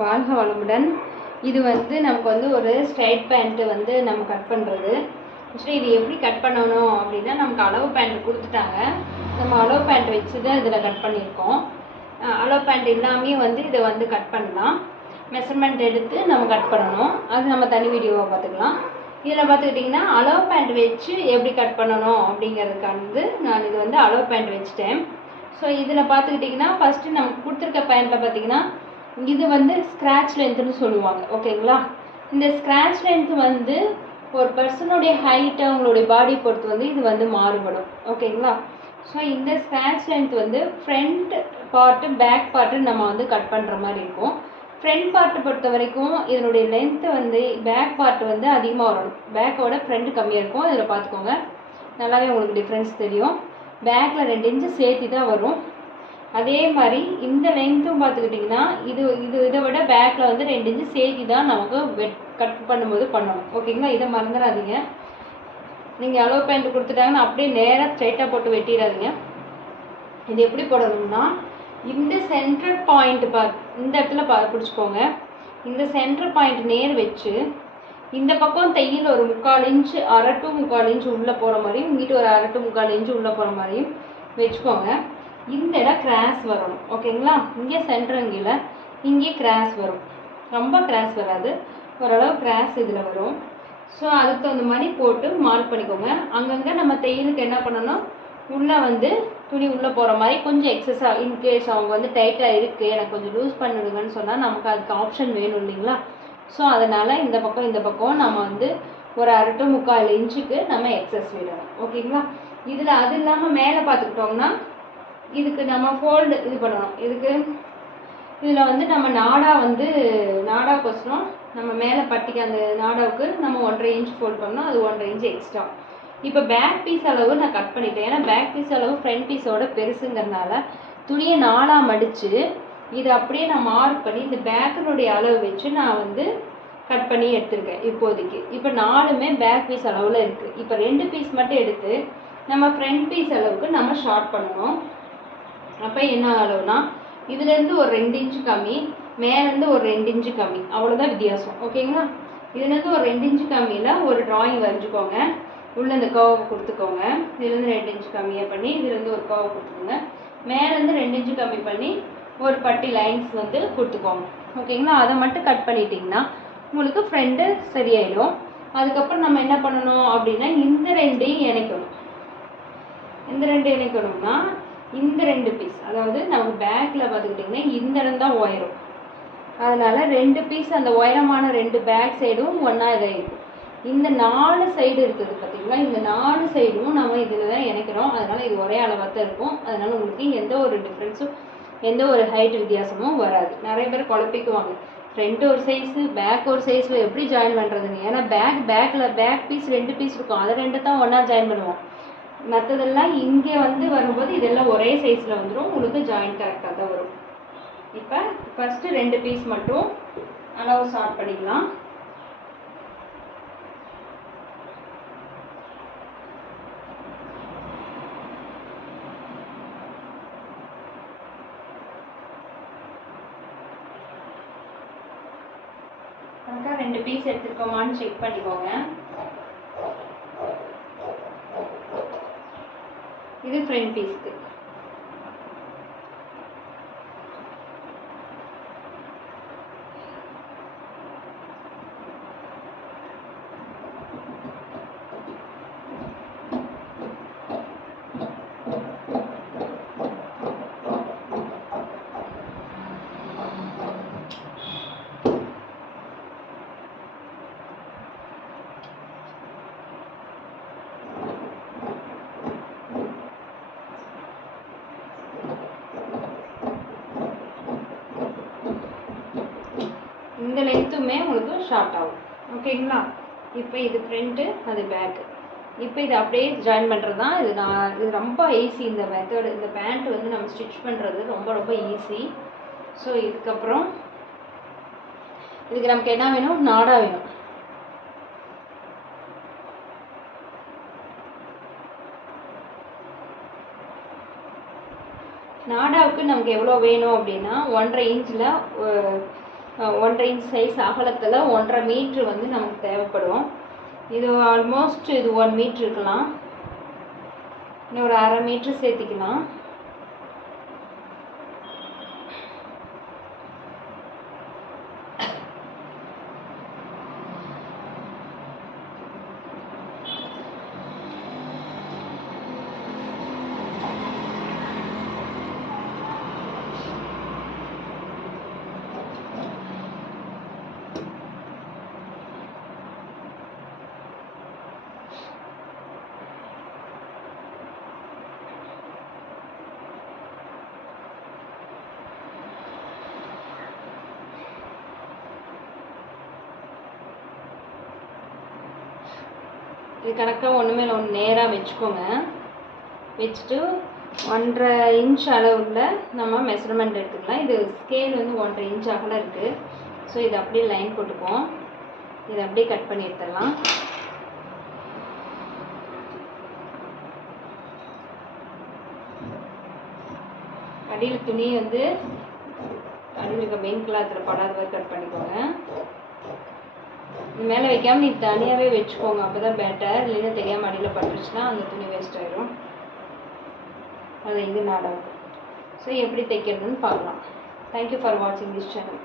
வாழ்க வளமுடன். இது வந்து நமக்கு வந்து ஒரு ஸ்ட்ரைட் பேண்ட்டு வந்து நம்ம கட் பண்ணுறது. ஆக்சுவலி இது எப்படி கட் பண்ணணும் அப்படின்னா, நமக்கு அளவு பேண்ட் கொடுத்துட்டாங்க. நம்ம அளவு பேண்ட் வச்சு தான் இதில் கட் பண்ணியிருக்கோம். அளவு பேண்ட் இல்லாமே வந்து இதை வந்து கட் பண்ணலாம். மெஷர்மெண்ட் எடுத்து நம்ம கட் பண்ணணும். அது நம்ம தனி வீடியோவை பார்த்துக்கலாம். இதில் பார்த்துக்கிட்டிங்கன்னா அளவு பேண்ட் வச்சு எப்படி கட் பண்ணணும் அப்படிங்கிறதுக்கானது நான் இது வந்து அளவு பேண்ட் வச்சுட்டேன். ஸோ இதில் பார்த்துக்கிட்டிங்கன்னா ஃபஸ்ட்டு நமக்கு கொடுத்துருக்க பேண்ட்டில் பார்த்திங்கன்னா இது வந்து ஸ்க்ராட்ச் லென்த்துன்னு சொல்லுவாங்க. ஓகேங்களா? இந்த ஸ்க்ராட்ச் லென்த் வந்து ஒரு பர்சனுடைய ஹைட்டு அவங்களுடைய பாடி பொறுத்து வந்து இது வந்து மாறுபடும். ஓகேங்களா? ஸோ இந்த ஸ்க்ராட்ச் லென்த் வந்து ஃப்ரண்ட் பார்ட்டு பேக் பார்ட்டு நம்ம வந்து கட் பண்ணுற மாதிரி இருக்கும். ஃப்ரண்ட் பார்ட்டு பொறுத்த வரைக்கும் இதனுடைய லென்த்து வந்து பேக் பார்ட்டு வந்து அதிகமாக வரணும். பேக்கோட ஃப்ரண்ட் கம்மியாக இருக்கும். அதில் பார்த்துக்கோங்க, நல்லாவே உங்களுக்கு டிஃப்ரென்ஸ் தெரியும். பேக்கில் 2 இன்ச்சு சேர்த்து தான் வரும். அதே மாதிரி இந்த லென்த்தும் பார்த்துக்கிட்டிங்கன்னா இதை விட பேக்கில் வந்து 2 இன்ச்சு சேர்த்து தான் நமக்கு கட் பண்ணும்போது பண்ணணும். ஓகேங்களா? இதை மறந்துடாதீங்க. நீங்கள் அளவு பேண்ட் கொடுத்துட்டாங்கன்னா அப்படியே நேராக ஸ்ட்ரைட்டாக போட்டு வெட்டிடாதீங்க. இது எப்படி போடணும்னா, இந்த சென்ட்ரல் பாயிண்ட் இந்த இடத்துல பிடிச்சிக்கோங்க. இந்த சென்ட்ரல் பாயிண்ட் நேர் வச்சு இந்த பக்கம் தையில் ஒரு 3/4 இன்ச்சு, 1/2 to 3/4 இன்ச்சு உள்ளே போகிற மாதிரியும், இங்கிட்டு ஒரு 1/2 to 3/4 இன்ச்சு உள்ளே போகிற மாதிரியும் வச்சுக்கோங்க. இந்த இடம் கிராஸ் வரணும். ஓகேங்களா? இங்கே சென்டருங்கில் இங்கே கிராஸ் வரும். ரொம்ப கிராஸ் வராது, ஓரளவு கிராஸ் இதில் வரும். ஸோ அதுக்கு தகுந்த மாதிரி போட்டு மார்க் பண்ணிக்கோங்க. அங்கங்கே நம்ம தையலுக்கு என்ன பண்ணணும், உள்ளே வந்து துணி உள்ளே போகிற மாதிரி கொஞ்சம் எக்ஸஸாக, இன்கேஸ் அவங்க வந்து டைட்டாக இருக்குது எனக்கு கொஞ்சம் லூஸ் பண்ணிடுங்கன்னு சொன்னால் நமக்கு அதுக்கு ஆப்ஷன் வேணும் இல்லைங்களா? ஸோ அதனால் இந்த பக்கம் நம்ம வந்து ஒரு 1/2 to 3/4 இன்ச்சுக்கு நம்ம எக்ஸஸ் விடணும். ஓகேங்களா? இதில் அது இல்லாமல் மேலே பார்த்துக்கிட்டோம்னா இதுக்கு நம்ம ஃபோல்டு இது பண்ணணும். இதில் வந்து நம்ம நாடாக்கோசரம் நம்ம மேலே பட்டிக்கு அந்த நாடாவுக்கு நம்ம 1/2 இன்ச் ஃபோல்ட் பண்ணோம். அது 1/2 இன்ச் எக்ஸ்ட்ரா. இப்போ பேக் பீஸ் அளவு நான் கட் பண்ணிட்டேன். ஏன்னா பேக் பீஸ் அளவு ஃப்ரண்ட் பீஸோட பெருசுங்கிறதுனால துணியை 4ஆக மடித்து இதை அப்படியே நான் மார்க் பண்ணி இந்த பேக்கினுடைய அளவு வச்சு நான் வந்து கட் பண்ணி எடுத்திருக்கேன் இப்போதைக்கு. இப்போ 4மே பேக் பீஸ் அளவில் இருக்குது. இப்போ 2 பீஸ் மட்டும் எடுத்து நம்ம ஃப்ரண்ட் பீஸ் அளவுக்கு நம்ம ஷார்ட் பண்ணணும். அப்போ என்ன அளவுனா, இதுலேருந்து ஒரு 2 இன்ச்சு கம்மி, மேலேருந்து ஒரு 2 இன்ச்சு கம்மி, அவ்வளோதான் வித்தியாசம். ஓகேங்களா? இதுலேருந்து ஒரு 2 இன்ச்சு கம்மியில் ஒரு ட்ராயிங் வரைஞ்சிக்கோங்க. உள்ளே இந்த கர்வை கொடுத்துக்கோங்க. இதுலேருந்து 2 இன்ச்சு கம்மியாக பண்ணி இதுலேருந்து ஒரு கர்வை கொடுத்துக்கோங்க. மேலேருந்து 2 இன்ச்சு கம்மி பண்ணி ஒரு பட்டி லைன்ஸ் வந்து கொடுத்துக்கோங்க. ஓகேங்களா? அதை மட்டும் கட் பண்ணிட்டிங்கன்னா உங்களுக்கு ஃப்ரெண்டு சரியாயிடும். அதுக்கப்புறம் நம்ம என்ன பண்ணணும் அப்படின்னா, இந்த 2ஐயும் இணைக்கணும். இந்த 2 இணைக்கணும்னா இந்த 2 பீஸ், அதாவது நமக்கு பேக்கில் பார்த்துக்கிட்டிங்கன்னா இந்த இடம் தான் உயரம். அதனால் 2 பீஸ் அந்த உயரமான 2 பேக் சைடும் ஒன்றா இதாகிருக்கும். இந்த 4 சைடு இருக்குது பார்த்திங்களா, இந்த 4 சைடும் நம்ம இதில் தான் இணைக்கிறோம். அதனால் இது ஒரே அளவாக தான் இருக்கும். அதனால் உங்களுக்கு எந்த ஒரு டிஃப்ரென்ஸும், எந்த ஒரு ஹைட் வித்தியாசமும் வராது. நிறைய பேர் குழப்பிக்குவாங்க, ஃப்ரண்ட் ஒரு சைஸு பேக் ஒரு சைஸு எப்படி ஜாயின் பண்ணுறதுன்னு. ஏன்னா பேக் பீஸ் 2 பீஸ் இருக்கும், அதை 2 தான் ஒன்றா ஜாயின் பண்ணுவோம். மற்றதெல்லாம் இங்கே வந்து வரும்போது இதெல்லாம் ஒரே சைஸில் வந்துடும். உங்களுக்கு ஜாயின் கரெக்டாக தான் வரும். இப்போ ஃபஸ்ட்டு 2 பீஸ் மட்டும் அளவு ஸ்டார்ட் பண்ணிக்கலாம். கரெக்டாக 2 பீஸ் எடுத்துருக்கோமான்னு செக் பண்ணிக்கோங்க. இது ஃப்ரண்ட் பீஸ்க்கு. இந்த லென்த்துமே உங்களுக்கு ஷார்ட் ஆகும். ஓகேங்களா? இப்போ இது ஃப்ரண்ட்டு, அது பேக்கு. இப்போ இது அப்படியே ஜாயின் பண்ணுறது தான். இது ரொம்ப ஈஸி. இந்த மெத்தடு, இந்த பேண்ட் வந்து நம்ம ஸ்டிச் பண்ணுறது ரொம்ப ஈஸி. ஸோ இதுக்கப்புறம் இதுக்கு நமக்கு என்ன வேணும், நாடா வேணும். நாடாவுக்கு நமக்கு எவ்வளோ வேணும் அப்படின்னா 1.5 இன்ச்சில் 1.5 இன்ச் சைஸ் அகலத்தில் 1.5 மீட்ரு வந்து நமக்கு தேவைப்படும். இது ஆல்மோஸ்ட் இது 1 மீட்ரு இருக்கலாம். இன்னும் ஒரு 1/2 மீட்ரு சேர்த்திக்கலாம். இது கணக்காக ஒன்று மேலே ஒன்று நேராக வச்சுக்கோங்க. வச்சுட்டு 1.5 இன்ச் அளவில் நம்ம மெஷர்மெண்ட் எடுத்துக்கலாம். இது ஸ்கேல் வந்து 1.5 இன்ச் அகலம் இருக்குது. ஸோ இது அப்படியே லைன் போட்டுப்போம். இதை அப்படியே கட் பண்ணி எடுத்துடலாம். அடியில் துணி வந்து அடியில் இருக்க மெயின் கிளாத்தில் படாத மாதிரி கட் பண்ணிக்கோங்க. இது மேலே வைக்காமல் நீ தனியாகவே வச்சுக்கோங்க, அப்போ தான் பெட்டர். இல்லைன்னா தெரியாமல் அடியில் பட்டுருச்சுன்னா அந்த துணி வேஸ்ட் ஆகிடும். அது இது நாடகம். ஸோ எப்படி தைக்கிறதுன்னு பார்க்கலாம். தேங்க்யூ ஃபார் வாட்சிங் திஸ் சேனல்.